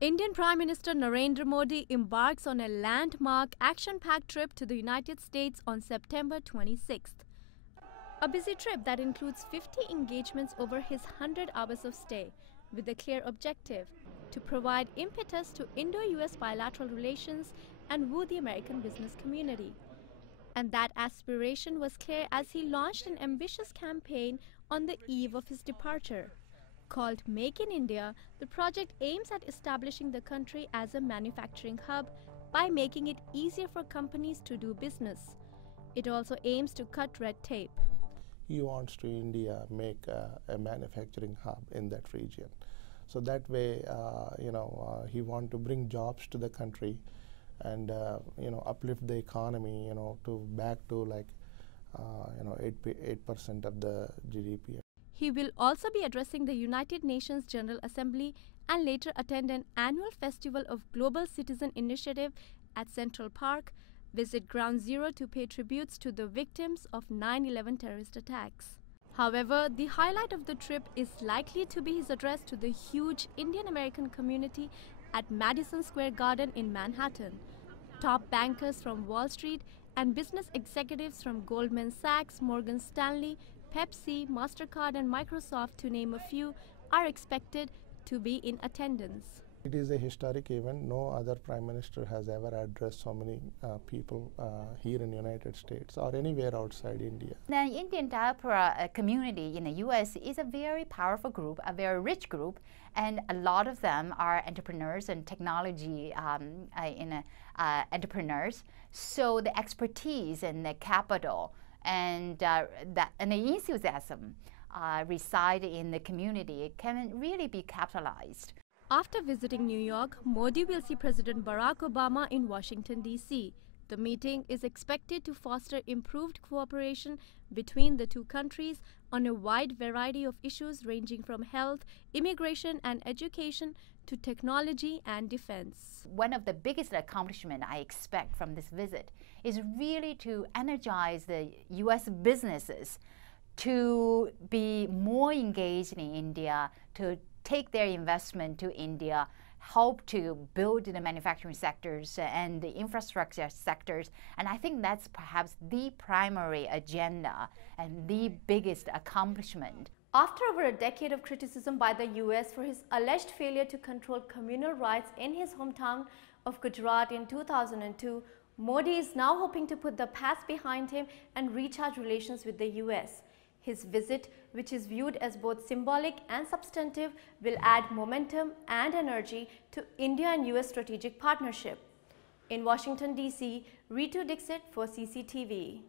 Indian Prime Minister Narendra Modi embarks on a landmark, action-packed trip to the United States on September 26th. A busy trip that includes 50 engagements over his 100 hours of stay, with a clear objective to provide impetus to Indo-US bilateral relations and woo the American business community. And that aspiration was clear as he launched an ambitious campaign on the eve of his departure. Called Make in India, the project aims at establishing the country as a manufacturing hub by making it easier for companies to do business. It also aims to cut red tape. He wants to India make a manufacturing hub in that region. So that way, he wants to bring jobs to the country and, uplift the economy, to back to like, 8% of the GDP. He will also be addressing the United Nations General Assembly and later attend an annual festival of Global Citizen Initiative at Central Park, visit Ground Zero to pay tributes to the victims of 9/11 terrorist attacks. However, the highlight of the trip is likely to be his address to the huge Indian-American community at Madison Square Garden in Manhattan. Top bankers from Wall Street and business executives from Goldman Sachs, Morgan Stanley, Pepsi, MasterCard and Microsoft, to name a few, are expected to be in attendance. It is a historic event. No other Prime Minister has ever addressed so many people here in the United States or anywhere outside India. The Indian diaspora community in the U.S. is a very powerful group, a very rich group, and a lot of them are entrepreneurs and technology entrepreneurs. So the expertise and the capital and the enthusiasm reside in the community can really be capitalized. After visiting New York, Modi will see President Barack Obama in Washington, D.C. The meeting is expected to foster improved cooperation between the two countries on a wide variety of issues ranging from health, immigration and education to technology and defense. One of the biggest accomplishments I expect from this visit is really to energize the U.S. businesses to be more engaged in India, to take their investment to India, help to build the manufacturing sectors and the infrastructure sectors. And I think that's perhaps the primary agenda and the biggest accomplishment. After over a decade of criticism by the US for his alleged failure to control communal riots in his hometown of Gujarat in 2002, Modi is now hoping to put the past behind him and recharge relations with the US. His visit, which is viewed as both symbolic and substantive, will add momentum and energy to India and US strategic partnership. In Washington, D.C., Ritu, Dixit for CCTV.